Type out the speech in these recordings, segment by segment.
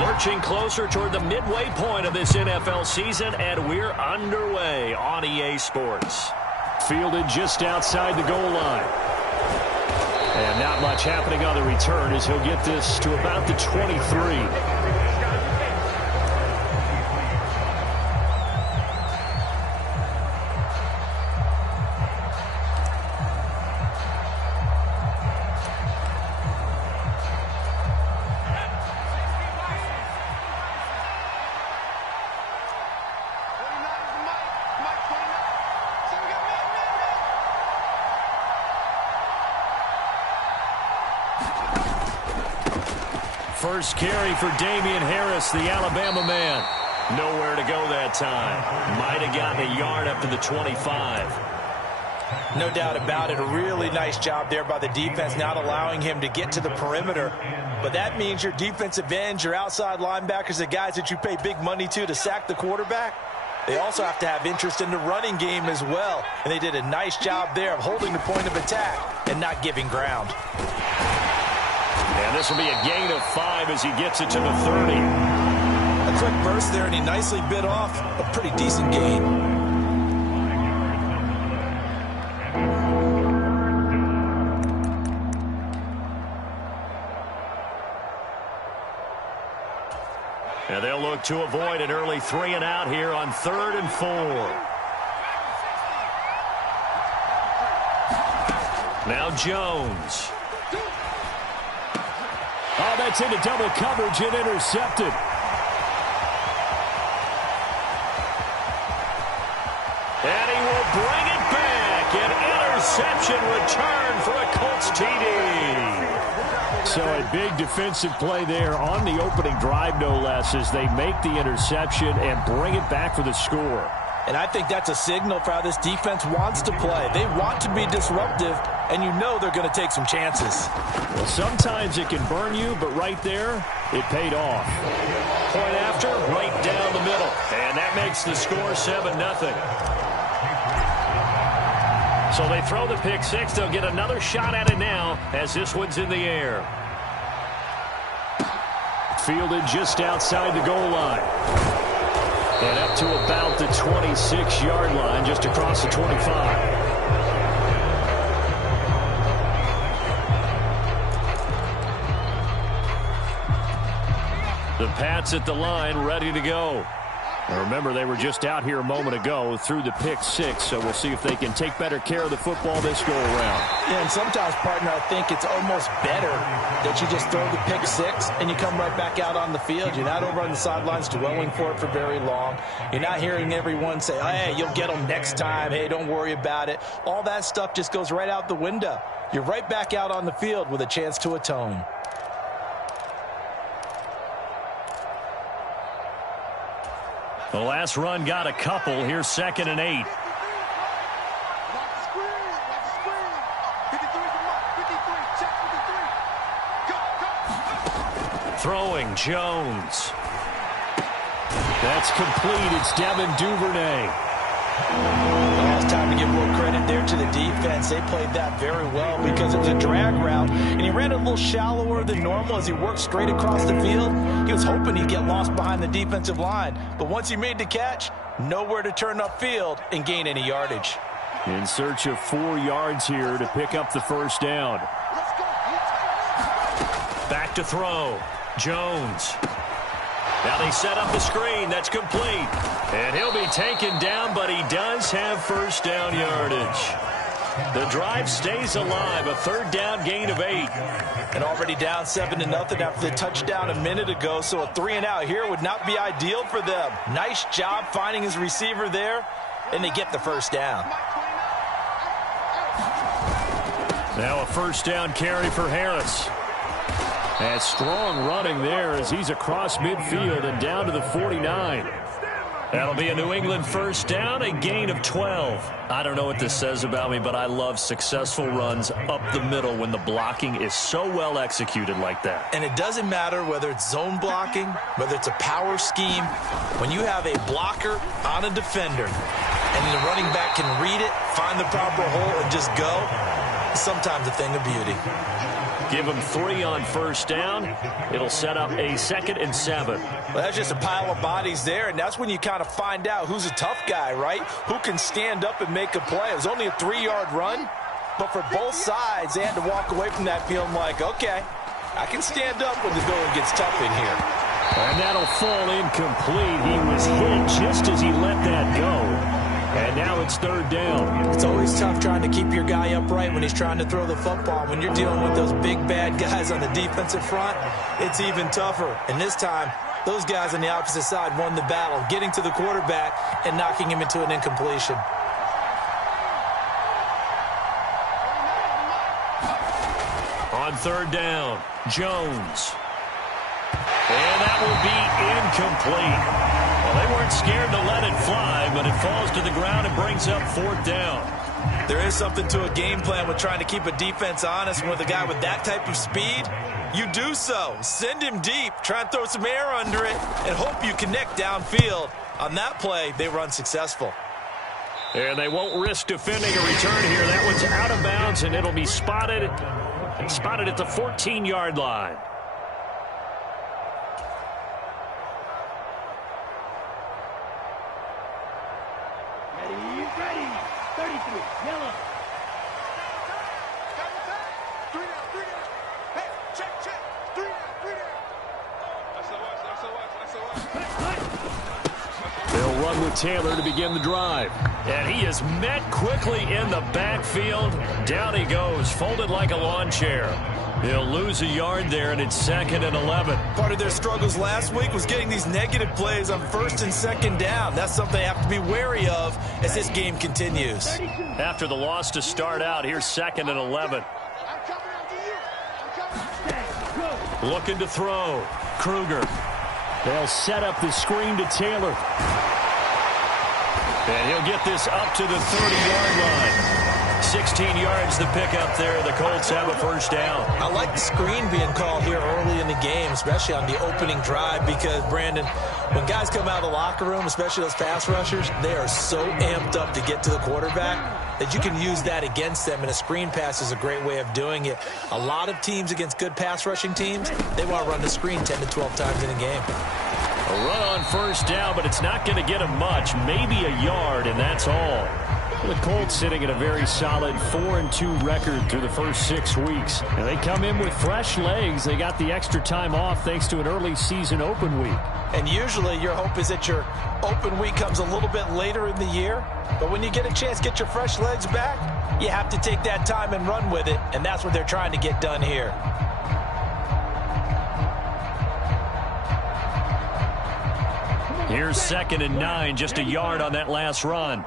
Lurching closer toward the midway point of this NFL season, and we're underway on EA Sports. Fielded just outside the goal line. And not much happening on the return as he'll get this to about the 23. First carry for Damian Harris, the Alabama man. Nowhere to go that time. Might have gotten a yard up to the 25. No doubt about it. A really nice job there by the defense, not allowing him to get to the perimeter. But that means your defensive ends, your outside linebackers, the guys that you pay big money to sack the quarterback, they also have to have interest in the running game as well. And they did a nice job there of holding the point of attack and not giving ground. And this will be a gain of 5 as he gets it to the 30. A quick burst there, and he nicely bit off a pretty decent gain. And they'll look to avoid an early 3 and out here on 3rd and 4. Now Jones. Oh, that's into double coverage and intercepted. And he will bring it back. An interception return for a Colts TD. So a big defensive play there on the opening drive, no less, as they make the interception and bring it back for the score. And I think that's a signal for how this defense wants to play. They want to be disruptive, and you know they're going to take some chances. Well, sometimes it can burn you, but right there, it paid off. Point after, right down the middle. And that makes the score 7-0. So they throw the pick 6. They'll get another shot at it now as this one's in the air. Fielded just outside the goal line. And up to about the 26-yard line, just across the 25. The Pats at the line, ready to go. Now remember, they were just out here a moment ago through the pick 6, so we'll see if they can take better care of the football this go-around. Yeah, and sometimes, partner, I think it's almost better that you just throw the pick 6 and you come right back out on the field. You're not over on the sidelines dwelling for it for very long. You're not hearing everyone say, oh, hey, you'll get them next time. Hey, don't worry about it. All that stuff just goes right out the window. You're right back out on the field with a chance to atone. The last run got a couple. Here's 2nd and 8. Throwing Jones. That's complete. It's Devin Duvernay. Well, it's time to give a little credit there to the defense. They played that very well because it was a drag route, and he ran a little shallower than normal as he worked straight across the field. He was hoping he'd get lost behind the defensive line, but once he made the catch, nowhere to turn upfield and gain any yardage. In search of 4 yards here to pick up the first down. Back to throw. Jones. Now they set up the screen. That's complete. And he'll be taken down, but he does have first down yardage. The drive stays alive. A 3rd down gain of 8. And already down 7-0 after the touchdown a minute ago, so a 3 and out here would not be ideal for them. Nice job finding his receiver there, and they get the first down. Now a first down carry for Harris. And strong running there as he's across midfield and down to the 49. That'll be a New England first down, a gain of 12. I don't know what this says about me, but I love successful runs up the middle when the blocking is so well executed like that. And it doesn't matter whether it's zone blocking, whether it's a power scheme. When you have a blocker on a defender and the running back can read it, find the proper hole, and just go, sometimes a thing of beauty. Give him 3 on first down. It'll set up a 2nd and 7. Well, that's just a pile of bodies there, and that's when you kind of find out who's a tough guy, right? Who can stand up and make a play. It was only a 3-yard run, but for both sides, they had to walk away from that feeling like, okay, I can stand up when the going gets tough in here. And that'll fall incomplete. He was hit just as he let that go. And now it's 3rd down. It's always tough trying to keep your guy upright when he's trying to throw the football. When you're dealing with those big, bad guys on the defensive front, it's even tougher. And this time, those guys on the opposite side won the battle, getting to the quarterback and knocking him into an incompletion. On 3rd down, Jones. And that will be incomplete. Well, they weren't scared to let it fly, but it falls to the ground and brings up 4th down. There is something to a game plan with trying to keep a defense honest. And with a guy with that type of speed, you do so. Send him deep. Try and throw some air under it and hope you connect downfield. On that play, they were unsuccessful. And they won't risk defending a return here. That one's out of bounds, and it'll be spotted at the 14-yard line. Ready. 33, yellow. Three down. Hey, check. 3 down. They'll run with Taylor to begin the drive. And he is met quickly in the backfield. Down he goes, folded like a lawn chair. He'll lose a yard there, and it's 2nd and 11. Part of their struggles last week was getting these negative plays on 1st and 2nd down. That's something they have to be wary of as this game continues. After the loss to start out, here's 2nd and 11. Looking to throw. Kruger. They'll set up the screen to Taylor. And he'll get this up to the 30-yard line. 16 yards to pick up there. The Colts have a 1st down. I like the screen being called here early in the game, especially on the opening drive, because, Brandon, when guys come out of the locker room, especially those pass rushers, they are so amped up to get to the quarterback that you can use that against them, and a screen pass is a great way of doing it. A lot of teams against good pass rushing teams, they want to run the screen 10 to 12 times in a game. A run on 1st down, but it's not going to get him much, maybe a yard, and that's all. The Colts sitting at a very solid 4-2 record through the first 6 weeks. And they come in with fresh legs. They got the extra time off thanks to an early season open week. And usually your hope is that your open week comes a little bit later in the year. But when you get a chance to get your fresh legs back, you have to take that time and run with it. And that's what they're trying to get done here. Here's 2nd and 9, just a yard on that last run.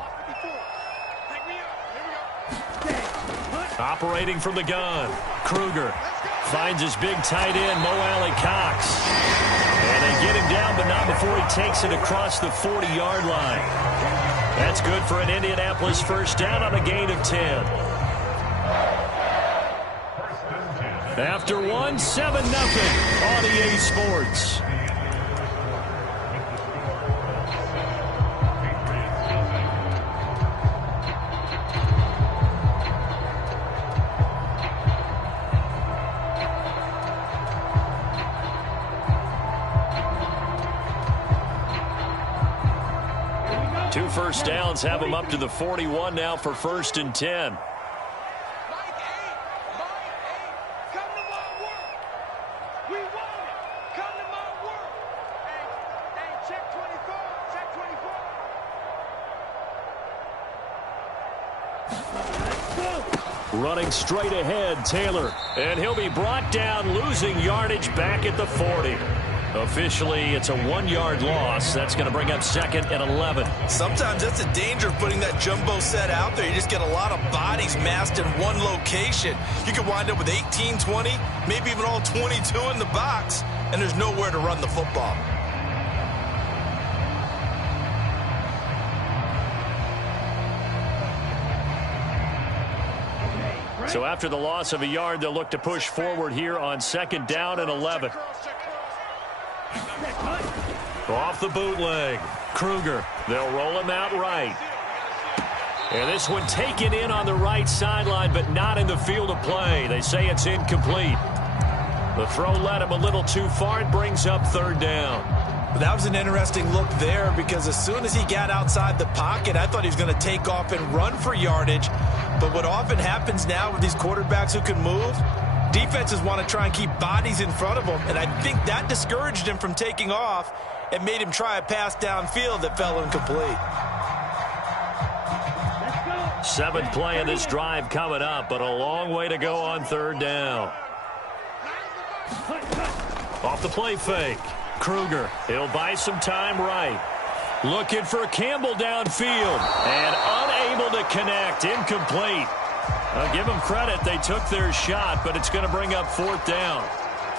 Operating from the gun, Kruger finds his big tight end, Mo Alley-Cox. And they get him down, but not before he takes it across the 40-yard line. That's good for an Indianapolis 1st down on a gain of 10. After 1, 7-0 on EA Sports. Two 1st downs have him up to the 41 now for 1st and 10. Running straight ahead, Taylor. And he'll be brought down, losing yardage back at the 40. Officially, it's a 1-yard loss. That's going to bring up 2nd and 11. Sometimes that's the danger of putting that jumbo set out there. You just get a lot of bodies massed in one location. You could wind up with 18, 20, maybe even all 22 in the box, and there's nowhere to run the football. So after the loss of a yard, they'll look to push forward here on 2nd down and 11. Off the bootleg, Kruger. They'll roll him out right. And this one taken in on the right sideline, but not in the field of play. They say it's incomplete. The throw led him a little too far. It brings up third down. That was an interesting look there because as soon as he got outside the pocket, I thought he was going to take off and run for yardage. But what often happens now with these quarterbacks who can move, defenses want to try and keep bodies in front of them, and I think that discouraged him from taking off and made him try a pass downfield that fell incomplete. Seventh play of this drive coming up, but a long way to go on third down. Off the play fake. Kruger, he'll buy some time right. Looking for Campbell downfield, and unable to connect, incomplete. I'll give them credit, they took their shot, but it's going to bring up fourth down.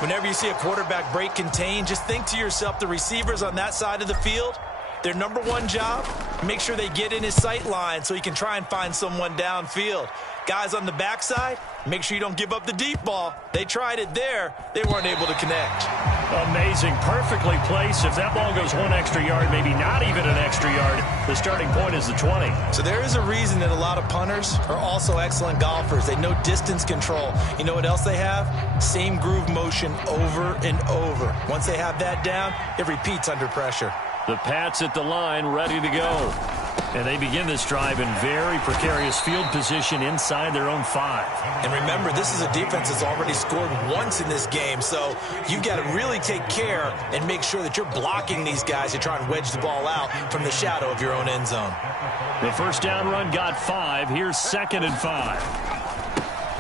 Whenever you see a quarterback break contain, just think to yourself, the receivers on that side of the field, their number one job, make sure they get in his sight line so he can try and find someone downfield. Guys on the backside, make sure you don't give up the deep ball. They tried it there. They weren't able to connect. Amazing. Perfectly placed. If that ball goes one extra yard, maybe not even an extra yard, the starting point is the 20. So there is a reason that a lot of punters are also excellent golfers. They know distance control. You know what else they have? Same groove motion over and over. Once they have that down, it repeats under pressure. The Pats at the line, ready to go. And they begin this drive in very precarious field position inside their own 5. And remember, this is a defense that's already scored once in this game, so you've got to really take care and make sure that you're blocking these guys to try and wedge the ball out from the shadow of your own end zone. The first down run got 5. Here's 2nd and 5.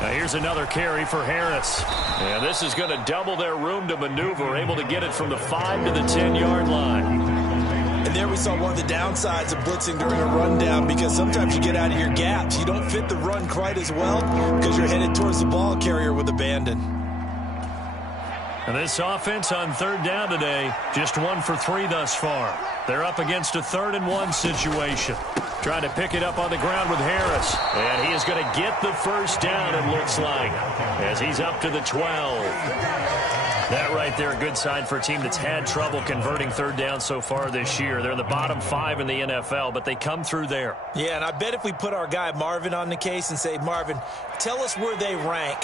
Now here's another carry for Harris. And this is going to double their room to maneuver, able to get it from the 5 to the 10-yard line. And there we saw one of the downsides of blitzing during a rundown, because sometimes you get out of your gaps. You don't fit the run quite as well because you're headed towards the ball carrier with abandon. And this offense on third down today, just 1 for 3 thus far. They're up against a 3rd and 1 situation. Trying to pick it up on the ground with Harris. And he is going to get the first down, it looks like, as he's up to the 12. That right there, a good sign for a team that's had trouble converting third down so far this year. They're in the bottom 5 in the NFL, but they come through there. Yeah, and I bet if we put our guy Marvin on the case and say, Marvin, tell us where they rank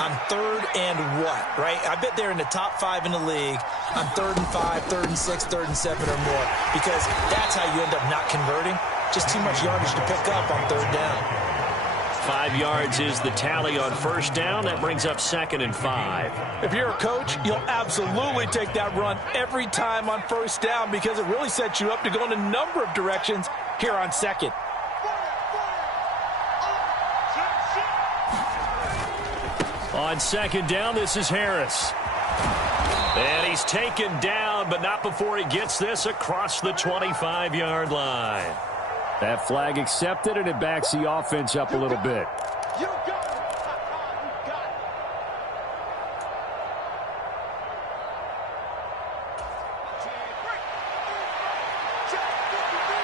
on 3rd and what, right? I bet they're in the top 5 in the league on 3rd and 5, 3rd and 6, 3rd and 7 or more, because that's how you end up not converting. Just too much yardage to pick up on third down. 5 yards is the tally on first down. That brings up 2nd and 5. If you're a coach, you'll absolutely take that run every time on first down, because it really sets you up to go in a number of directions here on 2nd. On 2nd down, this is Harris. And he's taken down, but not before he gets this across the 25-yard line. That flag accepted, and it backs the offense up a little bit. You got it. You got it. Check 53.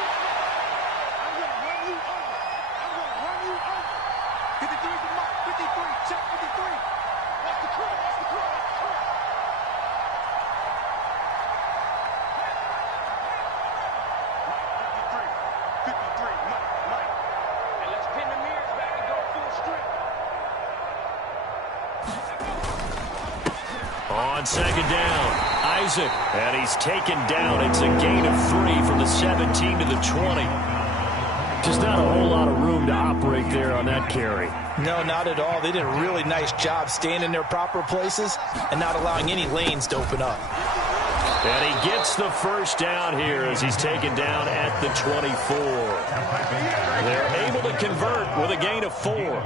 I'm going to run you over. I'm going to run you over. 53 is the mark. 53. Check 53. That's the curl. That's the curl. That's the curl. 53, Mike. And let's pin the mirrors back and go full strip. On 2nd down, Isaac, and he's taken down. It's a gain of 3 from the 17 to the 20. Just not a whole lot of room to operate there on that carry. No, not at all. They did a really nice job staying in their proper places and not allowing any lanes to open up. And he gets the first down here as he's taken down at the 24. They're able to convert with a gain of 4.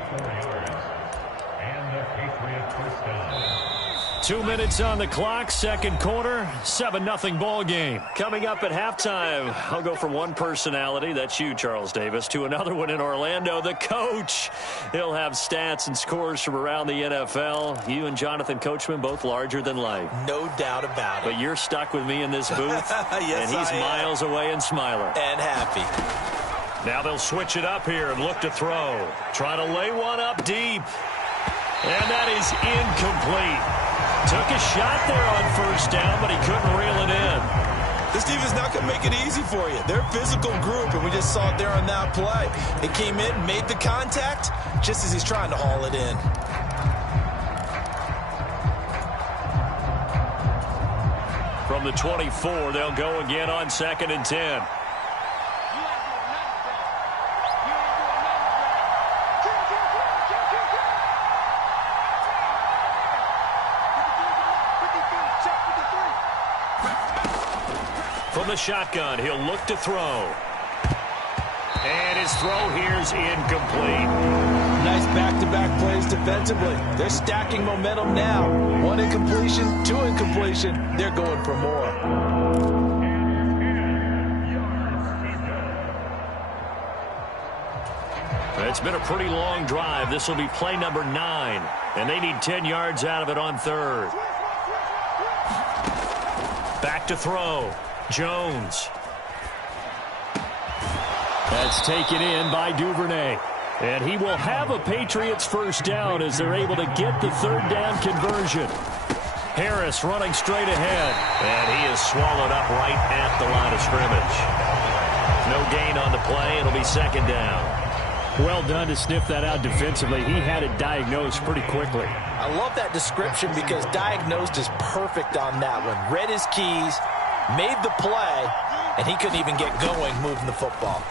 2 minutes on the clock, second quarter, 7-0 ball game. Coming up at halftime, I'll go from one personality, that's you, Charles Davis, to another one in Orlando, the coach. He'll have stats and scores from around the NFL. You and Jonathan Coachman, both larger than life. No doubt about it. But you're stuck with me in this booth, yes, and he's miles away and smiling. And happy. Now they'll switch it up here and look to throw. Try to lay one up deep. And that is incomplete. Took a shot there on first down, but he couldn't reel it in. This defense not going to make it easy for you. They're a physical group, and we just saw it there on that play. It came in, made the contact, just as he's trying to haul it in. from the 24. They'll go again on 2nd and 10. From the shotgun, he'll look to throw. And his throw here's incomplete. Nice back-to-back plays defensively. They're stacking momentum now. 1 incompletion, 2 incompletion. They're going for more. It's been a pretty long drive. This will be play number 9. And they need 10 yards out of it on 3rd. Back to throw. Jones. That's taken in by Duvernay. And he will have a Patriots first down as they're able to get the 3rd down conversion. Harris running straight ahead. And he is swallowed up right at the line of scrimmage. No gain on the play. It'll be 2nd down. Well done to sniff that out defensively. He had it diagnosed pretty quickly. I love that description because diagnosed is perfect on that one. Read his keys, made the play, and he couldn't even get going moving the football.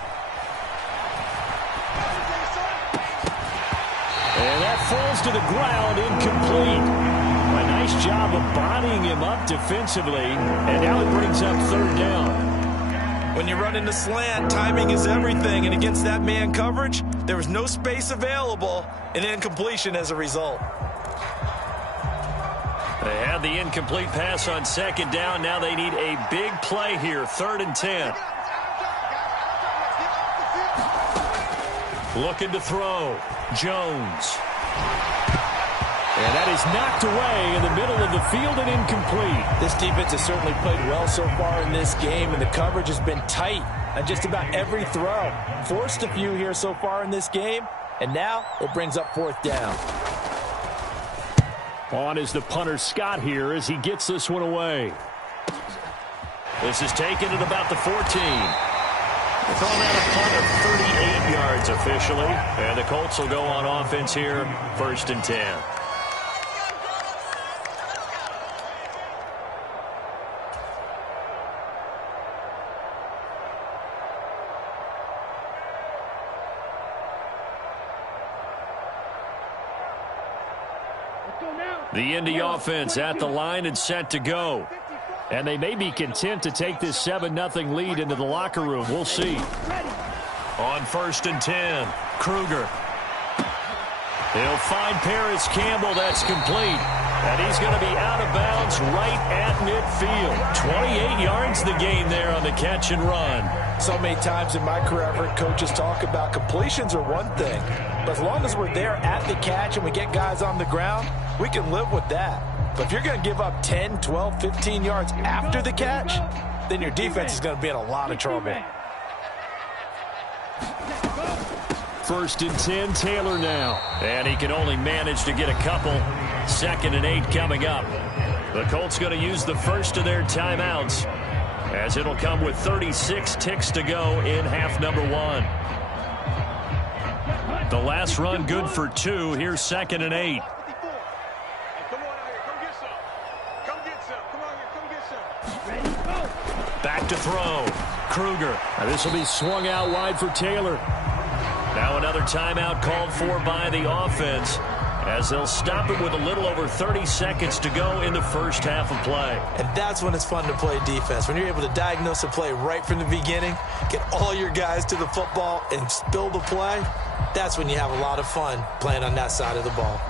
And that falls to the ground, incomplete. A nice job of bodying him up defensively, and now it brings up 3rd down. When you run into slant, timing is everything, and against that man coverage, there was no space available, and incompletion as a result. They had the incomplete pass on 2nd down. Now they need a big play here, 3rd and 10. Looking to throw. Jones. And that is knocked away in the middle of the field and incomplete. This defense has certainly played well so far in this game, and the coverage has been tight on just about every throw. Forced a few here so far in this game, and now it brings up 4th down. On is the punter Scott here as he gets this one away. This is taken at about the 14. They're throwing out a punt of 38 yards officially. And the Colts will go on offense here, 1st and 10. The Indy offense at the line and set to go. And they may be content to take this 7-0 lead into the locker room. We'll see. On 1st and 10, Kruger. He'll find Paris Campbell. That's complete. And he's going to be out of bounds right at midfield. 28 yards the gain there on the catch and run. So many times in my career, I've heard coaches talk about completions are one thing. But as long as we're there at the catch and we get guys on the ground, we can live with that. But if you're going to give up 10, 12, 15 yards after the catch, then your defense is going to be in a lot of trouble. 1st and 10, Taylor now. And he can only manage to get a couple. 2nd and 8 coming up. The Colts going to use the first of their timeouts, as it'll come with 36 ticks to go in half number 1. The last run good for 2. Here's 2nd and 8. Back to throw. Kruger. This will be swung out wide for Taylor. Now another timeout called for by the offense, as they'll stop it with a little over 30 seconds to go in the first half of play. And that's when it's fun to play defense. When you're able to diagnose a play right from the beginning, get all your guys to the football and spill the play, that's when you have a lot of fun playing on that side of the ball.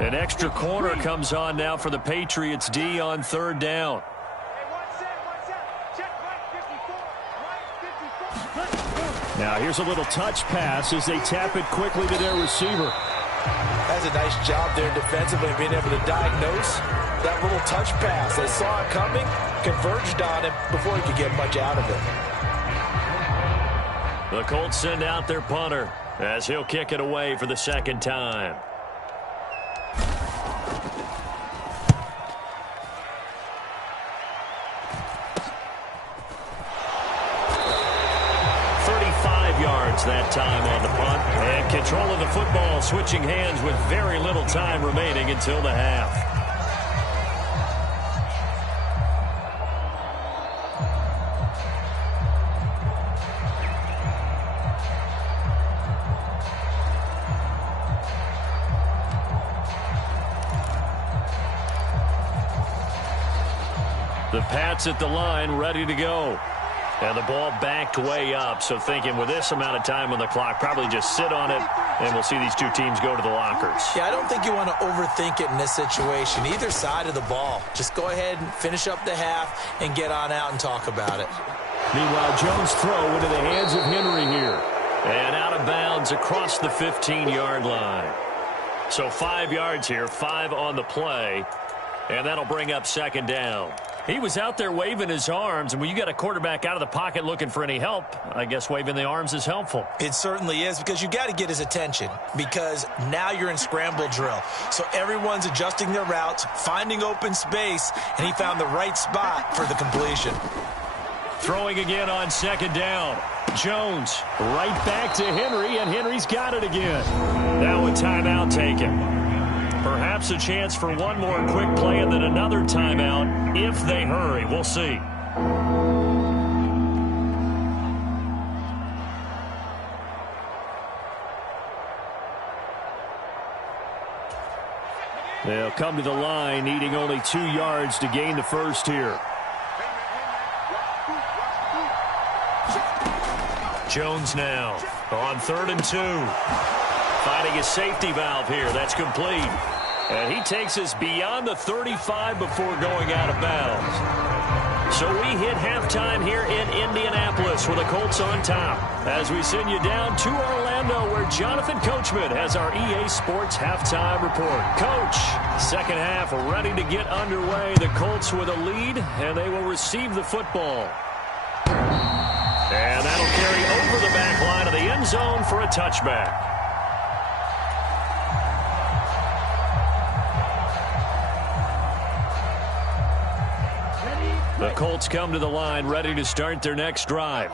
An extra corner comes on now for the Patriots D on 3rd down. Now here's a little touch pass as they tap it quickly to their receiver. That's a nice job there defensively, being able to diagnose that little touch pass. They saw it coming, converged on it before he could get much out of it. The Colts send out their punter as he'll kick it away for the 2nd time. yards that time on the punt. And control of the football, switching hands with very little time remaining until the half. The Pats at the line, ready to go. And the ball backed way up, so thinking with this amount of time on the clock, probably just sit on it, and we'll see these two teams go to the lockers. Yeah, I don't think you want to overthink it in this situation, either side of the ball. Just go ahead and finish up the half and get on out and talk about it. Meanwhile, Jones' throw into the hands of Henry here. And out of bounds across the 15-yard line. So 5 yards here, 5 on the play, and that'll bring up second down. He was out there waving his arms, and when you got a quarterback out of the pocket looking for any help, I guess waving the arms is helpful. It certainly is, because you got to get his attention, because now you're in scramble drill. So everyone's adjusting their routes, finding open space, and he found the right spot for the completion. Throwing again on second down. Jones right back to Henry, and Henry's got it again. Now a timeout taken. Perhaps a chance for one more quick play and then another timeout if they hurry. We'll see. They'll come to the line, needing only 2 yards to gain the first here. Jones now on 3rd and 2. Finding a safety valve here. That's complete. And he takes us beyond the 35 before going out of bounds. So we hit halftime here in Indianapolis with the Colts on top. As we send you down to Orlando, where Jonathan Coachman has our EA Sports halftime report. Coach, second half ready to get underway. The Colts with a lead, and they will receive the football. And that'll carry over the back line of the end zone for a touchback. The Colts come to the line ready to start their next drive.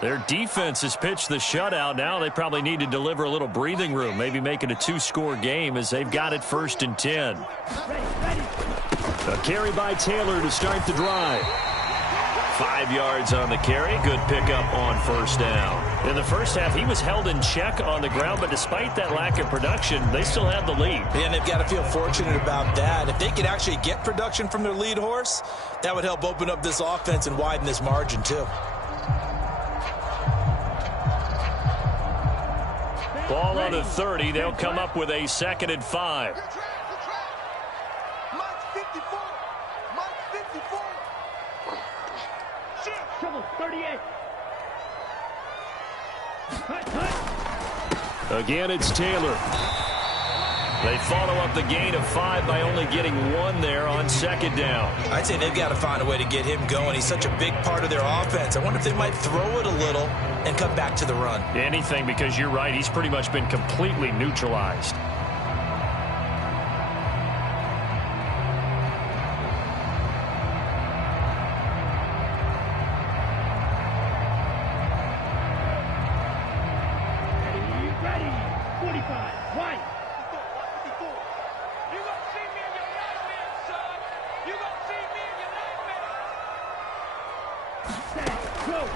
Their defense has pitched the shutout. Now they probably need to deliver a little breathing room, maybe make it a 2-score game as they've got it 1st and 10. A carry by Taylor to start the drive. 5 yards on the carry. Good pickup on 1st down. In the first half, he was held in check on the ground, but despite that lack of production, they still had the lead. And they've got to feel fortunate about that. If they could actually get production from their lead horse, that would help open up this offense and widen this margin too. Ball on the 30. They'll come up with a 2nd and 5. Trouble, 38. Again, it's Taylor. They follow up the gain of 5 by only getting 1 there on 2nd down. I'd say they've got to find a way to get him going. He's such a big part of their offense. I wonder if they might throw it a little and come back to the run. Anything, because you're right. He's pretty much been completely neutralized.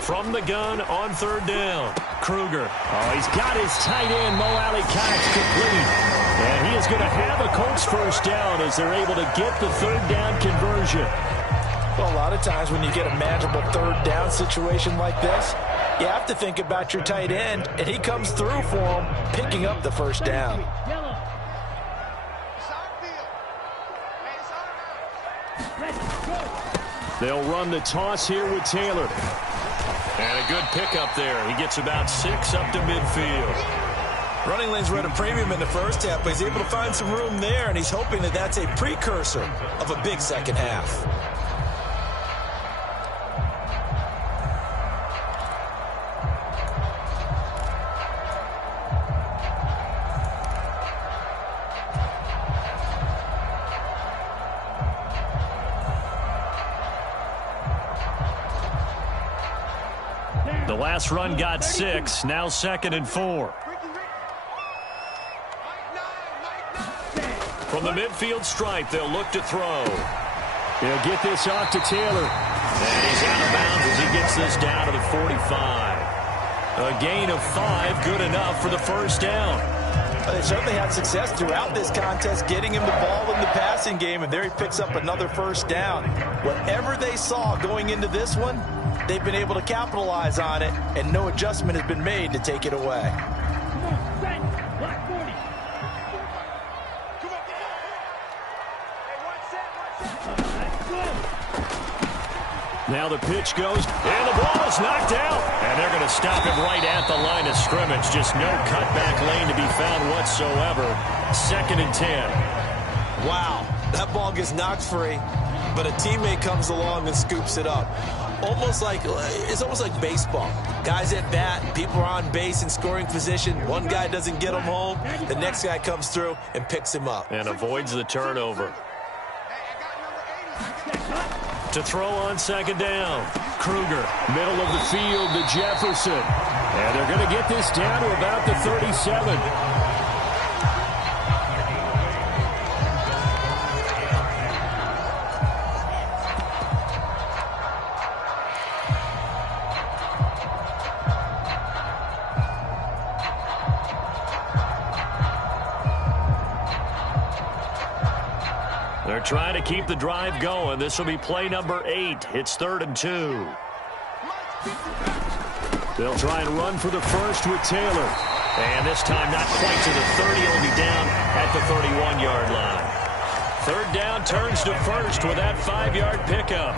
From the gun on 3rd down. Kruger. Oh, he's got his tight end, Mo Alley-Cox, complete. And he is going to have a Colts 1st down as they're able to get the 3rd down conversion. Well, a lot of times when you get a manageable 3rd down situation like this, you have to think about your tight end, and he comes through for him, picking up the 1st down. They'll run the toss here with Taylor. And a good pickup there. He gets about 6 up to midfield. Running lanes were at a premium in the first half, but he's able to find some room there, and he's hoping that that's a precursor of a big second half. The last run got 6. Now 2nd and 4. From the midfield stripe, they'll look to throw. He'll get this off to Taylor. And he's out of bounds as he gets this down to the 45. A gain of 5, good enough for the first down. They certainly had success throughout this contest, getting him the ball in the passing game, and there he picks up another first down. Whatever they saw going into this one, they've been able to capitalize on it, and no adjustment has been made to take it away. Now the pitch goes, and the ball is knocked out. And they're going to stop him right at the line of scrimmage. Just no cutback lane to be found whatsoever. 2nd and 10. Wow, that ball gets knocked free, but a teammate comes along and scoops it up. It's almost like baseball. Guys at bat, people are on base in scoring position. One guy doesn't get him home. The next guy comes through and picks him up. And avoids the turnover. To throw on 2nd down. Kruger, middle of the field to Jefferson. And they're going to get this down to about the 37. They're trying to keep the drive going. This will be play number 8. It's 3rd and 2. They'll try and run for the first with Taylor. And this time not quite to the 30. He'll be down at the 31-yard line. 3rd down turns to first with that 5-yard pickup.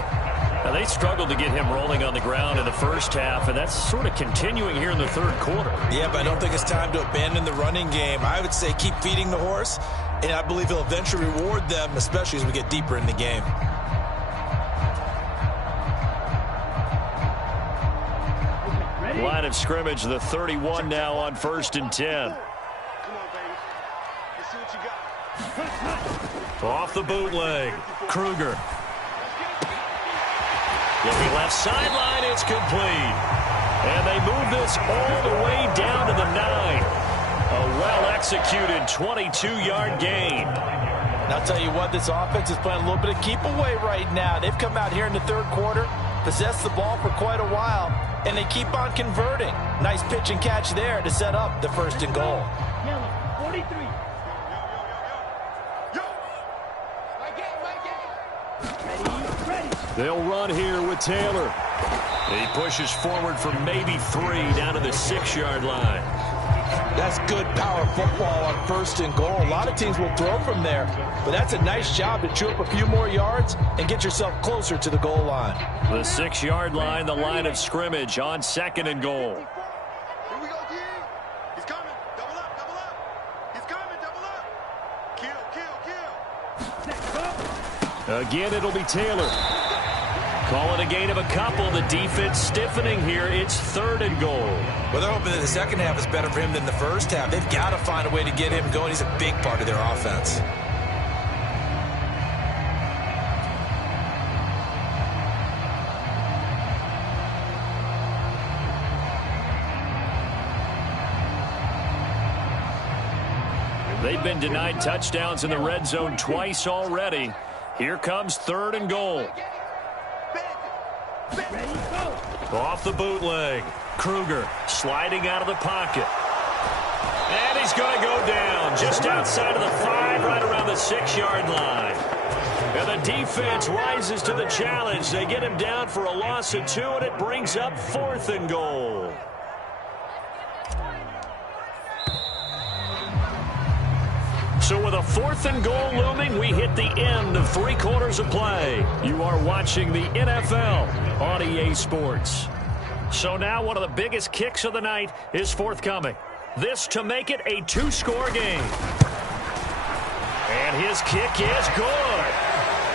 Now, they struggled to get him rolling on the ground in the first half, and that's sort of continuing here in the 3rd quarter. Yeah, but I don't think it's time to abandon the running game. I would say keep feeding the horse, and I believe he'll eventually reward them, especially as we get deeper in the game. Line of scrimmage, the 31 now on 1st and 10. Come on, baby. Let's see what you got. Off the bootleg, Kruger. Looking left sideline, it's complete. And they move this all the way down to the 9. A well-executed 22-yard gain. And I'll tell you what, this offense is playing a little bit of keep away right now. They've come out here in the 3rd quarter, possessed the ball for quite a while, and they keep on converting. Nice pitch and catch there to set up the 1st and goal. Yellow, 43. They'll run here with Taylor. He pushes forward for maybe 3 down to the 6-yard line. That's good power football on 1st and goal. A lot of teams will throw from there, but that's a nice job to chew up a few more yards and get yourself closer to the goal line. The 6-yard line, the line of scrimmage on 2nd and goal. Here we go, D. He's coming. Double up, double up. He's coming, double up. Kill. Again, it'll be Taylor. Calling a gain of a couple. The defense stiffening here. It's 3rd and goal. Well, they're hoping that the second half is better for him than the first half. They've got to find a way to get him going. He's a big part of their offense. They've been denied touchdowns in the red zone twice already. Here comes 3rd and goal. Off the bootleg. Kruger sliding out of the pocket. And he's going to go down just outside of the 5, right around the 6-yard line. And the defense rises to the challenge. They get him down for a loss of 2, and it brings up 4th and goal. So with a 4th and goal looming, we hit the end of 3 quarters of play. You are watching the NFL on EA Sports. So now one of the biggest kicks of the night is forthcoming. This to make it a 2-score game. And his kick is good.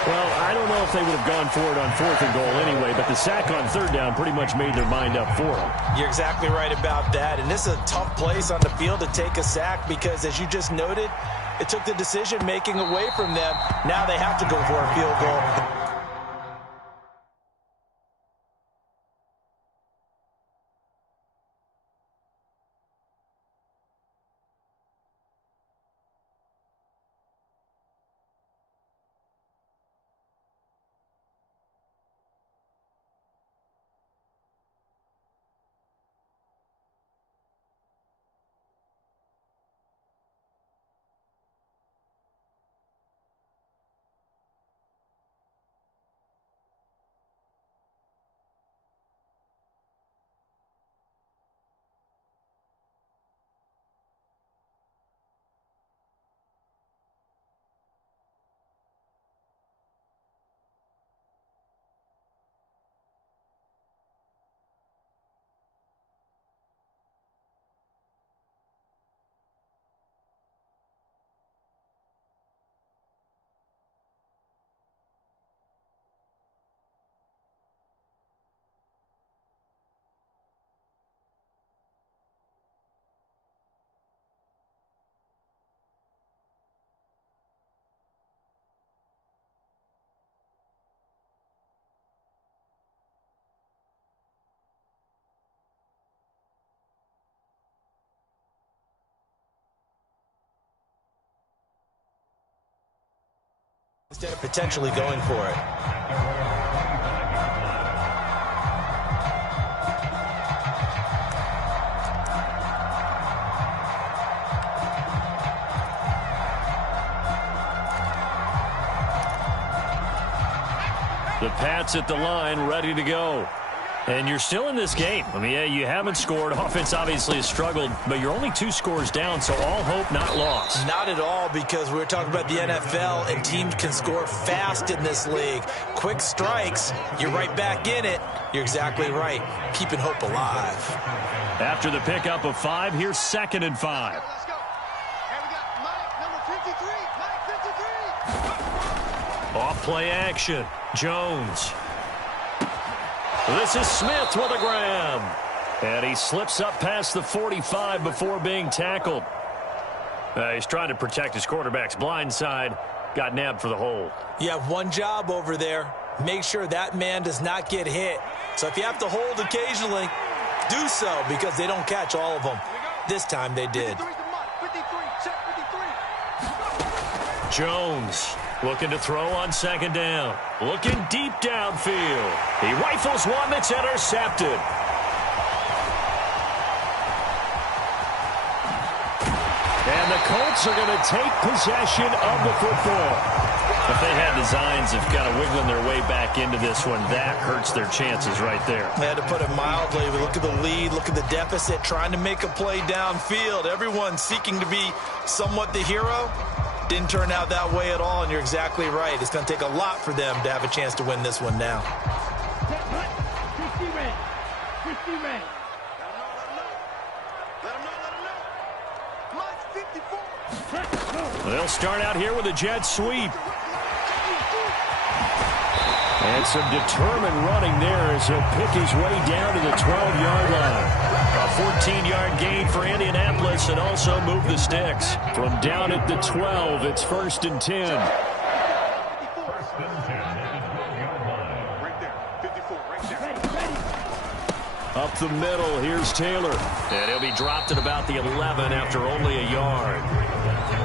Well, I don't know if they would have gone for it on 4th and goal anyway, but the sack on 3rd down pretty much made their mind up for them. You're exactly right about that. And this is a tough place on the field to take a sack because, as you just noted, it took the decision-making away from them. Now they have to go for a field goal. Instead of potentially going for it. The Pats at the line, ready to go. And you're still in this game. I mean, yeah, you haven't scored. Offense obviously has struggled, but you're only 2 scores down, so all hope not lost. Not at all, because we're talking about the NFL, and teams can score fast in this league. Quick strikes, you're right back in it. You're exactly right. Keeping hope alive. After the pickup of 5, here's 2nd and 5. Let's go. And we got Mike, number 53. Mike 53. Off play action. Jones. This is Smith with a grab. And he slips up past the 45 before being tackled. He's trying to protect his quarterback's blind side. Got nabbed for the hold. You have one job over there. Make sure that man does not get hit. So if you have to hold occasionally, do so, because they don't catch all of them. This time they did. 53 to Mike. 53. Check 53. Jones looking to throw on 2nd down. Looking deep downfield. He rifles one that's intercepted. And the Colts are going to take possession of the football. If they had designs of kind of wiggling their way back into this one, that hurts their chances right there. They had to put it mildly. We look at the lead, look at the deficit, trying to make a play downfield. Everyone seeking to be somewhat the hero. Didn't turn out that way at all, and you're exactly right. It's going to take a lot for them to have a chance to win this one now. 50 red. 50 red. Let him know. Mike 54. They'll start out here with a jet sweep. And some determined running there as he'll pick his way down to the 12-yard line. A 14-yard gain for Indianapolis, and also move the sticks. From down at the 12, it's 1st and 10. Right there. 54. Right there. Up the middle, here's Taylor. And he'll be dropped at about the 11 after only a yard.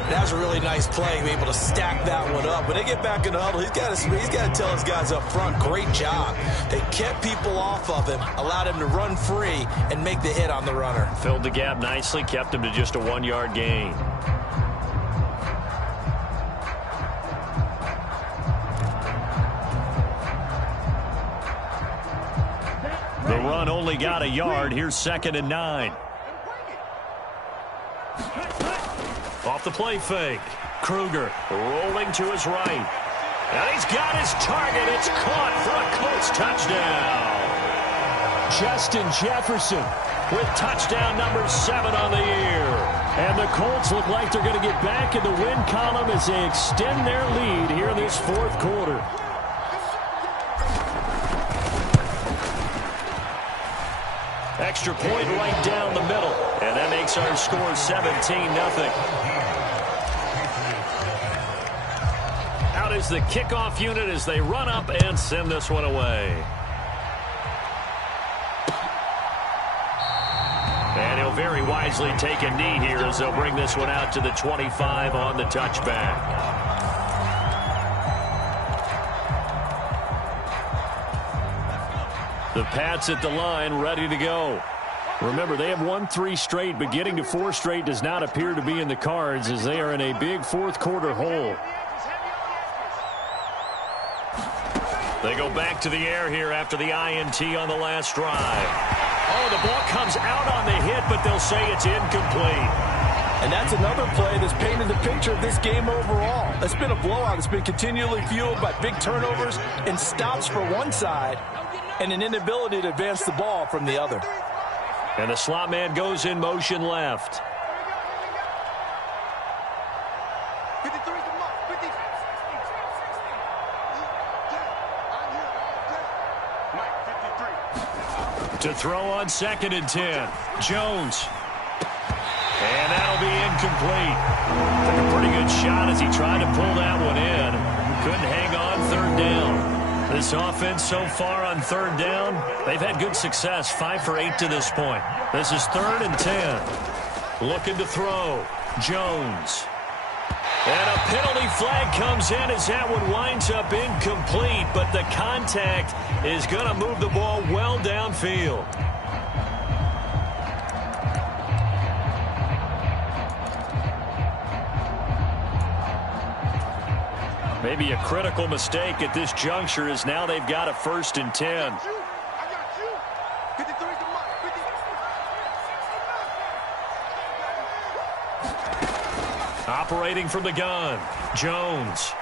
That was a really nice play, be able to stack that one up. When they get back in the huddle, he's got to tell his guys up front, great job. They kept people off of him, allowed him to run free, and make the hit on the runner. Filled the gap nicely, kept him to just a 1-yard gain. The run only got a yard. Here's 2nd and 9. Off the play fake. Kruger rolling to his right. And he's got his target. It's caught for a Colts touchdown. Justin Jefferson with touchdown number 7 on the year. And the Colts look like they're going to get back in the win column as they extend their lead here in this 4th quarter. Extra point right down the middle. And that makes our score 17-0. Out is the kickoff unit as they run up and send this one away. And he'll very wisely take a knee here as they'll bring this one out to the 25 on the touchback. The Pats at the line, ready to go. Remember, they have won 3 straight, but getting to 4 straight does not appear to be in the cards as they are in a big 4th quarter hole. They go back to the air here after the INT on the last drive. Oh, the ball comes out on the hit, but they'll say it's incomplete. And that's another play that's painted the picture of this game overall. It's been a blowout. It's been continually fueled by big turnovers and stops for one side and an inability to advance the ball from the other. And the slot man goes in motion left. 53 to Mike. 50. Mike 53. To throw on 2nd and 10. Jones. And that'll be incomplete. Took a pretty good shot as he tried to pull that one in. Couldn't hang on 3rd down. This offense so far on 3rd down, they've had good success, 5 for 8 to this point. This is 3rd and 10. Looking to throw. Jones. And a penalty flag comes in as that one winds up incomplete, but the contact is going to move the ball well downfield. Maybe a critical mistake at this juncture as now they've got a 1st and 10. I got you. 53 to Mike. 50. Operating from the gun, Jones.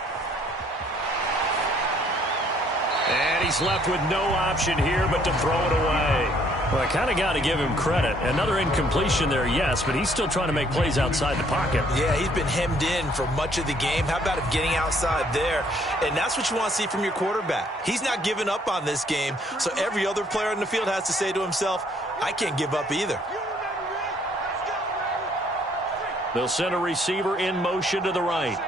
And he's left with no option here but to throw it away. Well, I kind of got to give him credit. Another incompletion there, yes, but he's still trying to make plays outside the pocket. Yeah, he's been hemmed in for much of the game. How about him getting outside there? And that's what you want to see from your quarterback. He's not giving up on this game, so every other player in the field has to say to himself, I can't give up either. They'll send a receiver in motion to the right.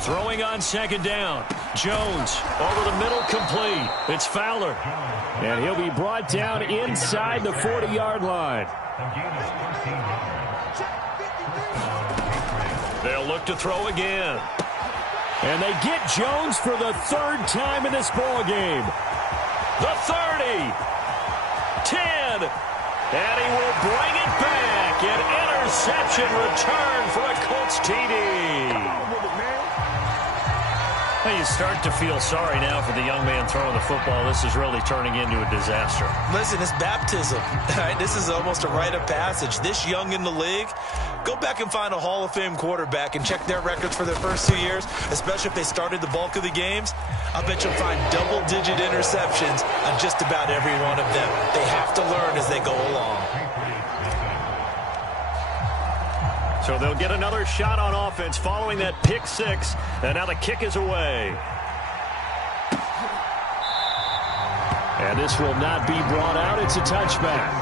Throwing on 2nd down. Jones over the middle, complete. It's Fowler. And he'll be brought down inside the 40-yard line. They'll look to throw again. And they get Jones for the 3rd time in this ball game. The 30. 10. And he will bring it back. An interception return for a Colts TD. You start to feel sorry now for the young man throwing the football. This is really turning into a disaster. Listen, it's baptism. Right? This is almost a rite of passage. This young in the league, go back and find a Hall of Fame quarterback and check their records for their first 2 years, especially if they started the bulk of the games. I bet you'll find double-digit interceptions on just about every one of them. They have to learn as they go along. So they'll get another shot on offense following that pick 6. And now the kick is away. And this will not be brought out. It's a touchback.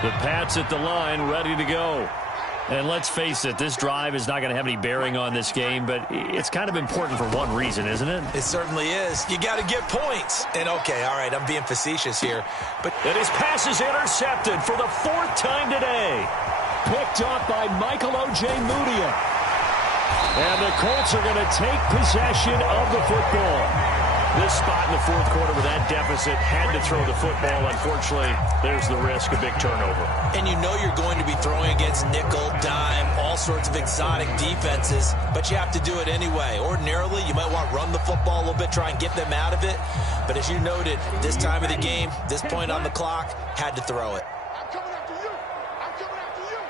The Pats at the line, ready to go. And let's face it, this drive is not going to have any bearing on this game, but it's kind of important for one reason, isn't it? It certainly is. You got to get points. And, okay, all right, I'm being facetious here. But and his pass is intercepted for the 4th time today. Picked off by Michael Ojemudia. And the Colts are going to take possession of the football. This spot in the 4th quarter with that deficit, had to throw the football. Unfortunately, there's the risk of big turnover. And you know you're going to be throwing against nickel, dime, all sorts of exotic defenses, but you have to do it anyway. Ordinarily, you might want to run the football a little bit, try and get them out of it. But as you noted, this time of the game, this point on the clock, had to throw it. I'm coming after you. I'm coming after you.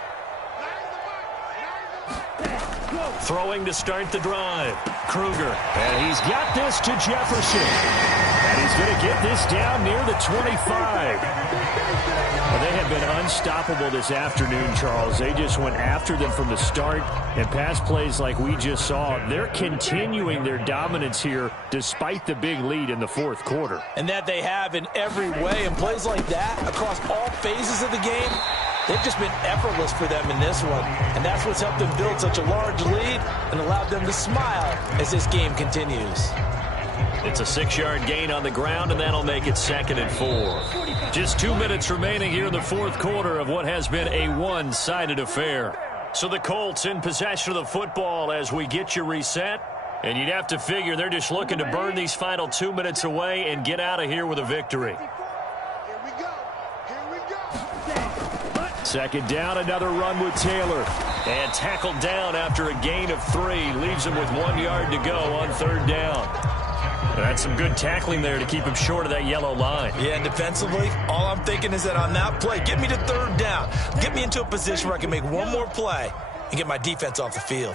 Throwing to start the drive. Kruger. And he's got this to Jefferson. And he's going to get this down near the 25. Well, they have been unstoppable this afternoon, Charles. They just went after them from the start. And pass plays like we just saw, they're continuing their dominance here despite the big lead in the 4th quarter. And that they have in every way. And plays like that across all phases of the game, they've just been effortless for them in this one. And that's what's helped them build such a large lead and allowed them to smile as this game continues. It's a 6-yard gain on the ground, and that'll make it 2nd and 4. Just 2 minutes remaining here in the 4th quarter of what has been a one-sided affair. So the Colts in possession of the football as we get you reset. And you'd have to figure they're just looking to burn these final 2 minutes away and get out of here with a victory. Here we go. Here we go. 2nd down, another run with Taylor. And tackled down after a gain of 3. Leaves him with 1 yard to go on 3rd down. That's some good tackling there to keep him short of that yellow line. Yeah, and defensively, all I'm thinking is that on that play, get me to 3rd down. Get me into a position where I can make one more play and get my defense off the field.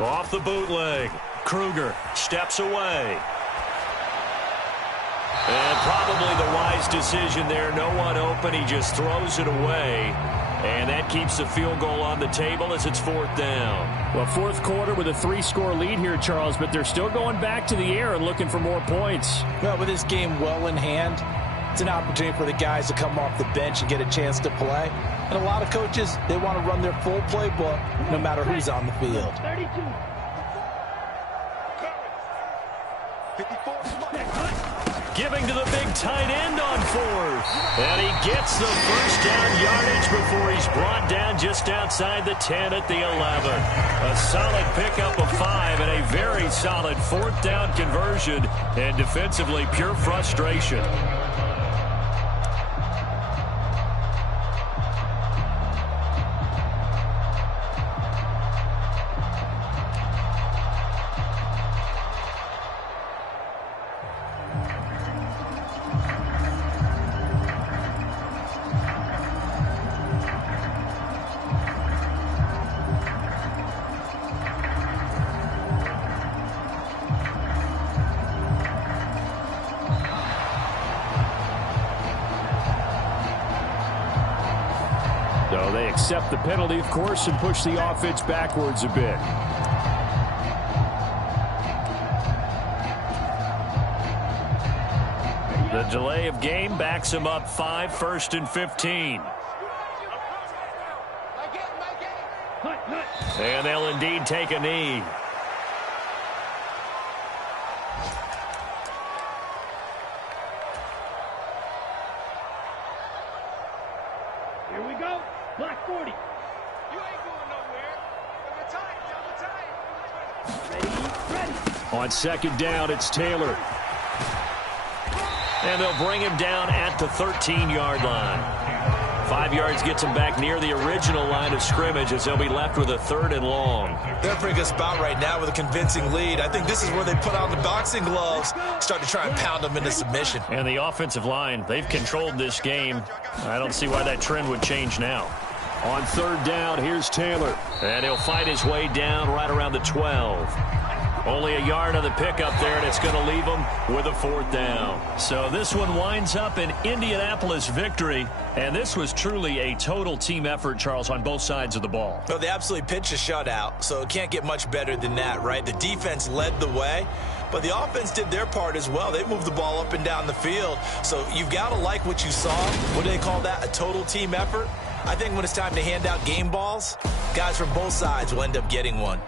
Off the bootleg. Kruger steps away. And probably the wise decision there. No one open. He just throws it away. And that keeps the field goal on the table as it's 4th down. Well, fourth quarter with a 3-score lead here, Charles, but they're still going back to the air and looking for more points. Well, with this game well in hand, it's an opportunity for the guys to come off the bench and get a chance to play. And a lot of coaches, they want to run their full playbook no matter who's on the field. 32. 54. Giving to the big tight end on 4th. And he gets the first down yardage before he's brought down just outside the 10 at the 11. A solid pickup of 5 and a very solid 4th down conversion. And defensively, pure frustration. So they accept the penalty, of course, and push the offense backwards a bit. The delay of game backs him up 5, 1st and 15. And they'll indeed take a knee. Here we go. Black 40. You ain't going nowhere. Double time. Ready. On 2nd down, it's Taylor. And they'll bring him down at the 13-yard line. 5 yards gets him back near the original line of scrimmage as they'll be left with a 3rd and long. They're in a pretty good spot right now with a convincing lead. I think this is where they put on the boxing gloves, start to try and pound them into submission. And the offensive line, they've controlled this game. I don't see why that trend would change now. On 3rd down, here's Taylor. And he'll fight his way down right around the 12. Only a yard on the pickup there, and it's going to leave him with a 4th down. So this one winds up an Indianapolis victory, and this was truly a total team effort, Charles, on both sides of the ball. Well, they absolutely pitched a shutout, so it can't get much better than that, right? The defense led the way, but the offense did their part as well. They moved the ball up and down the field, so you've got to like what you saw. What do they call that, a total team effort? I think when it's time to hand out game balls, guys from both sides will end up getting one.